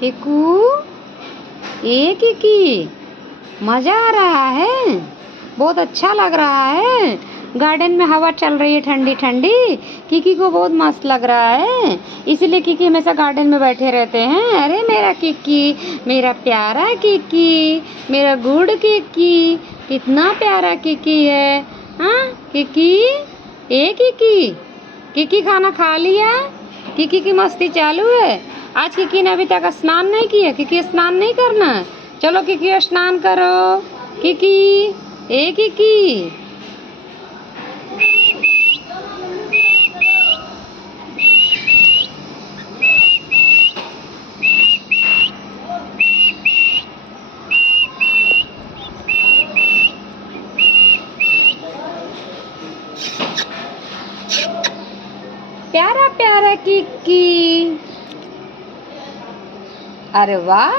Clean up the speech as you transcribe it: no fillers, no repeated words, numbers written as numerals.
किकू, ए Kiki, मजा आ रहा है, बहुत अच्छा लग रहा है। गार्डन में हवा चल रही है ठंडी ठंडी, किकी को बहुत मस्त लग रहा है, इसलिए किकी हमेशा गार्डन में बैठे रहते हैं। अरे मेरा किकी, मेरा प्यारा किकी, मेरा गुड किकी, कितना प्यारा किकी है। हाँ किकी, ए किकी, किकी खाना खा लिया? किकी की मस्ती चालू है। आज किकी ने अभी तक स्नान नहीं किया। किकी स्नान नहीं करना? चलो किकी स्नान करो। किकी, ए किकी। प्यारा प्यारा किकी। अरे वाह,